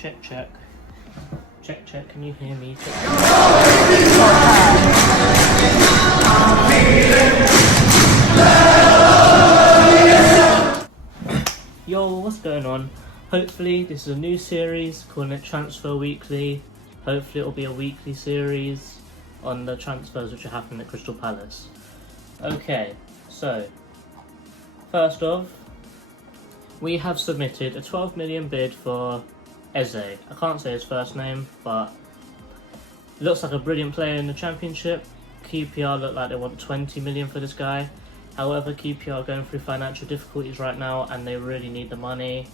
Check, check. Check, check, can you hear me? Check. Yo, what's going on? Hopefully this is a new series, calling it Transfer Weekly. Hopefully it'll be a weekly series on the transfers which are happening at Crystal Palace. Okay, so first off, we have submitted a 12 million bid for Eze. I can't say his first name, but looks like a brilliant player in the Championship. QPR look like they want 20 million for this guy. However, QPR are going through financial difficulties right now and they really need the money.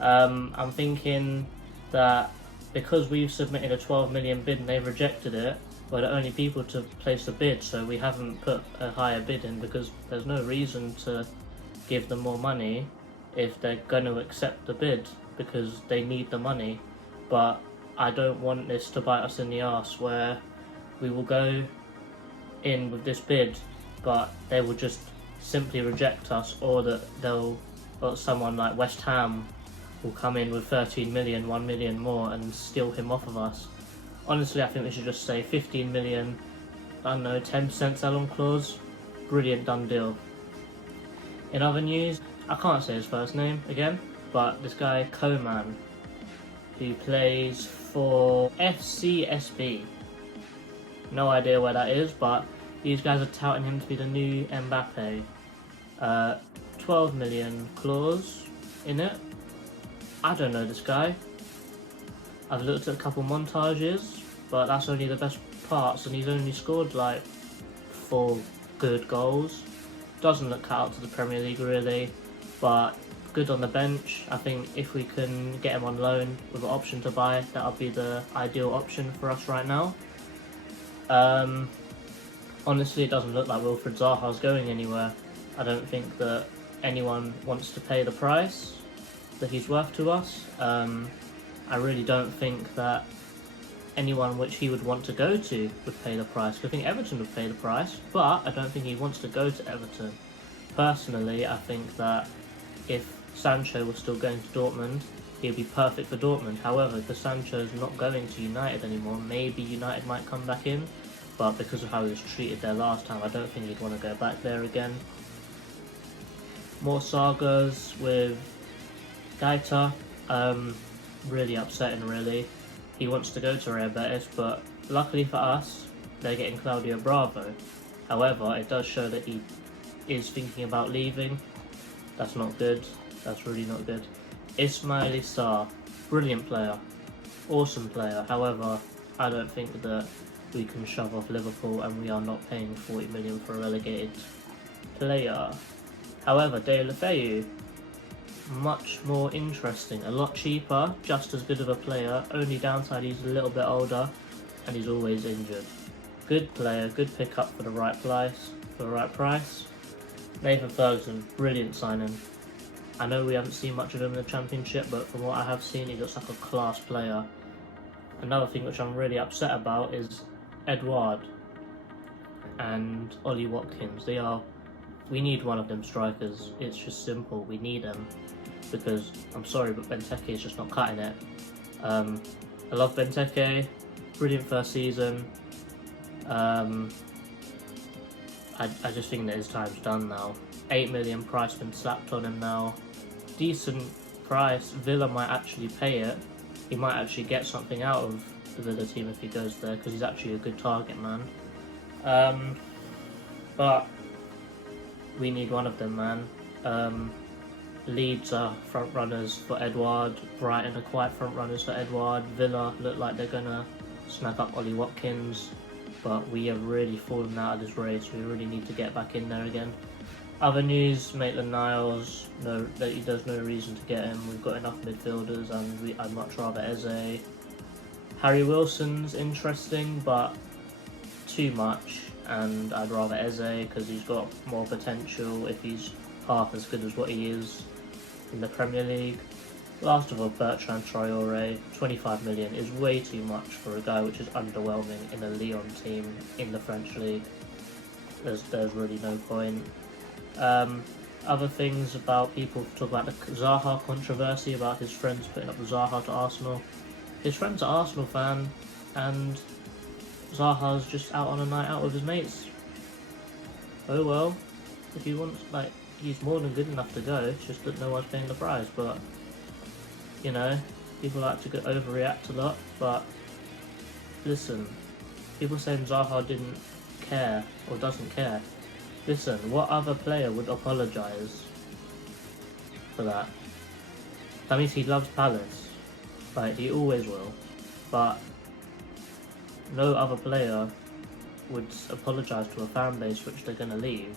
I'm thinking that because we've submitted a 12 million bid and they've rejected it, we're the only people to place the bid, so we haven't put a higher bid in because there's no reason to give them more money if they're going to accept the bid because they need the money. But I don't want this to bite us in the arse where we will go in with this bid but they will just simply reject us, or that or someone like West Ham will come in with 13 million, 1 million more and steal him off of us. Honestly, I think we should just say 15 million, I don't know, 10% sell-on clause. Brilliant, done deal. In other news, I can't say his first name again, but this guy Coman, who plays for FCSB. No idea where that is, but these guys are touting him to be the new Mbappe. 12 million clause in it. I don't know this guy. I've looked at a couple montages, but that's only the best parts, and he's only scored like 4 good goals. Doesn't look cut out to the Premier League really, but good on the bench. I think if we can get him on loan with an option to buy, that would be the ideal option for us right now. Honestly, it doesn't look like Wilfried Zaha's going anywhere. I don't think that anyone wants to pay the price that he's worth to us. I really don't think that anyone which he would want to go to would pay the price. I think Everton would pay the price, but I don't think he wants to go to Everton. Personally, I think that if Sancho was still going to Dortmund, he'd be perfect for Dortmund. However, because Sancho's not going to United anymore, maybe United might come back in, but because of how he was treated there last time, I don't think he'd want to go back there again. More sagas with Gaeta. Really upsetting really. He wants to go to Real Betis, but luckily for us, they're getting Claudio Bravo. However, it does show that he is thinking about leaving. That's not good. That's really not good. Ismaila Sarr, brilliant player, awesome player. However, I don't think that we can shove off Liverpool, and we are not paying 40 million for a relegated player. However, Deulofeu, much more interesting, a lot cheaper, just as good of a player. Only downside, he's a little bit older and he's always injured. Good player, good pickup for the right price. Nathan Ferguson, brilliant signing. I know we haven't seen much of him in the Championship, but from what I have seen, he looks like a class player. Another thing which I'm really upset about is Edouard and Ollie Watkins. We need one of them strikers. It's just simple. We need them because I'm sorry, but Benteke is just not cutting it. I love Benteke. Brilliant first season. I just think that his time's done now. 8 million price been slapped on him now. Decent price. Villa might actually pay it. He might actually get something out of the Villa team if he goes there because he's actually a good target man. But we need one of them, man. Leeds are front runners for Edouard. Brighton are quite front runners for Edouard. Villa look like they're gonna snap up Ollie Watkins, but we have really fallen out of this race. We really need to get back in there again. Other news: Maitland-Niles. There's no reason to get him. We've got enough midfielders, and I'd much rather Eze. Harry Wilson's interesting, but too much. And I'd rather Eze because he's got more potential if he's half as good as what he is in the Premier League. Last of all, Bertrand Traore, 25 million is way too much for a guy which is underwhelming in a Lyon team in the French League. There's really no point. Other things about people talk about the Zaha controversy, about his friends putting up the Zaha to Arsenal. His friend's an Arsenal fan, and Zaha's just out on a night out with his mates. Oh well, if he wants, like, he's more than good enough to go, it's just that no one's paying the price. But, you know, people like to overreact a lot, but listen, people saying Zaha didn't care or doesn't care. Listen, what other player would apologise for that? That means he loves Palace. Like, he always will. But no other player would apologise to a fan base which they're going to leave.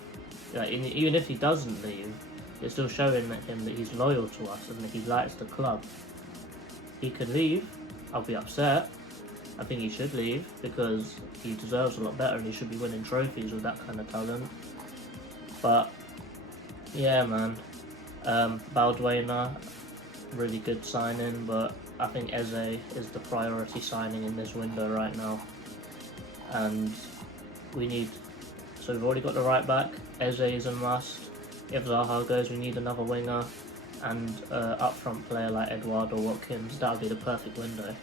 Like, even if he doesn't leave, it's still showing him that he's loyal to us and that he likes the club. He could leave, I'll be upset. I think he should leave because he deserves a lot better and he should be winning trophies with that kind of talent. But yeah, man, Balduena, really good signing, but I think Eze is the priority signing in this window right now. And so we've already got the right back. Eze is a must. If Zaha goes, we need another winger and up front player like Eduardo Watkins. That would be the perfect window.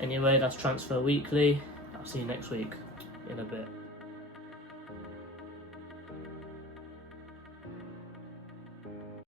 Anyway, that's Transfer Weekly. I'll see you next week in a bit.